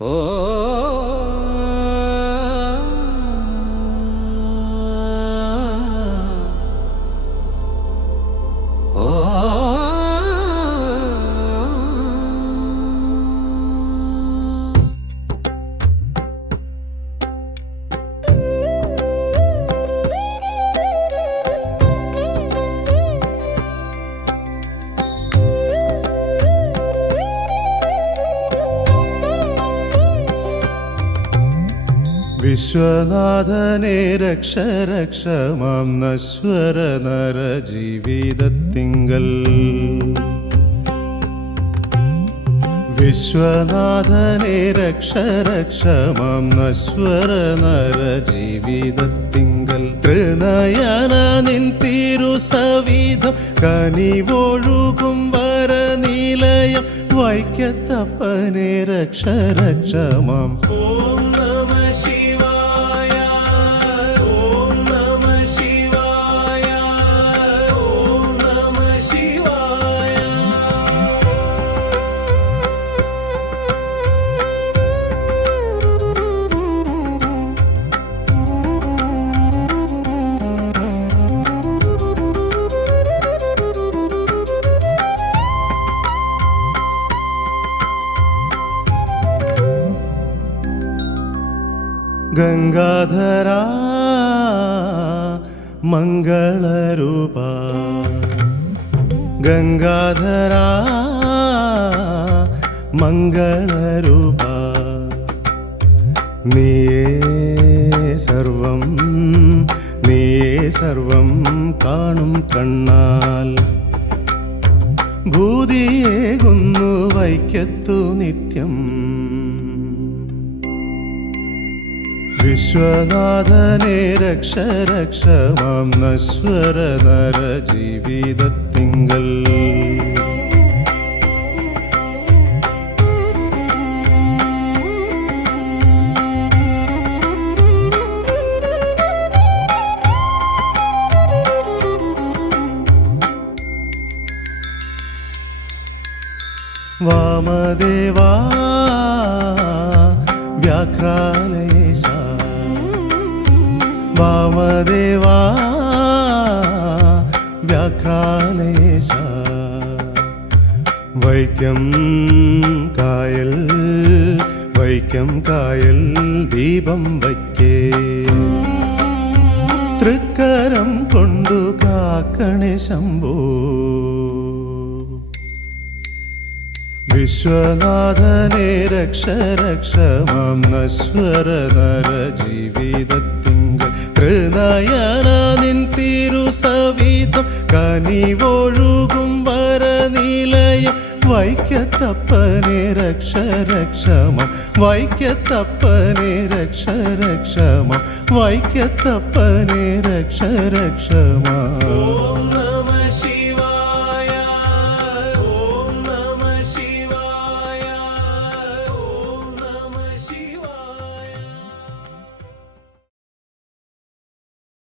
ഓ വിശ്വനാഥനെ രക്ഷ രക്ഷമാം നശ്വര നര ജീവിതത്തിങ്കൽ. വിശ്വനാഥനെ രക്ഷ രക്ഷമാം നശ്വര നര ജീവിതത്തിങ്കൽ. തൃനയന നിൻ തിരുസവിധം കനിവൊഴുകും വര നിലയം വൈക്കത്തപ്പനെ രക്ഷ രക്ഷമാം. ഓം ഗംഗാധര മംഗളരൂപ. ഗംഗാധര മംഗളരൂപ. നീയേ സർവം നീയേ സർവം കാണും കണ്ണാൽ. ഭൂതിയേകുന്നു വൈക്കത്തു നിത്യം. വിശ്വനാഥനെ രക്ഷ രക്ഷമാം നശ്വര നര ജീവിതത്തിങ്കൽ. വാമദേവാ വ്യാഘ്രാലയേശ വാമദേവാ വ്യാഘ്രാലയേശ വൈക്കം കായൽ വൈക്കം കായൽ ദീപം വയ്ക്കേ. തൃക്കരം കൊണ്ടു കാക്കണേ ശംഭോ. വിശ്വനാഥനെ രക്ഷ തൃനയന നിൻ തിരുസവിധം കനിവൊഴുകും വരനിലയം. വൈക്കത്തപ്പനെ രക്ഷ രക്ഷമ. വൈക്കത്തപ്പനെ രക്ഷ രക്ഷമ. വൈക്കത്തപ്പനെ രക്ഷ രക്ഷമാം.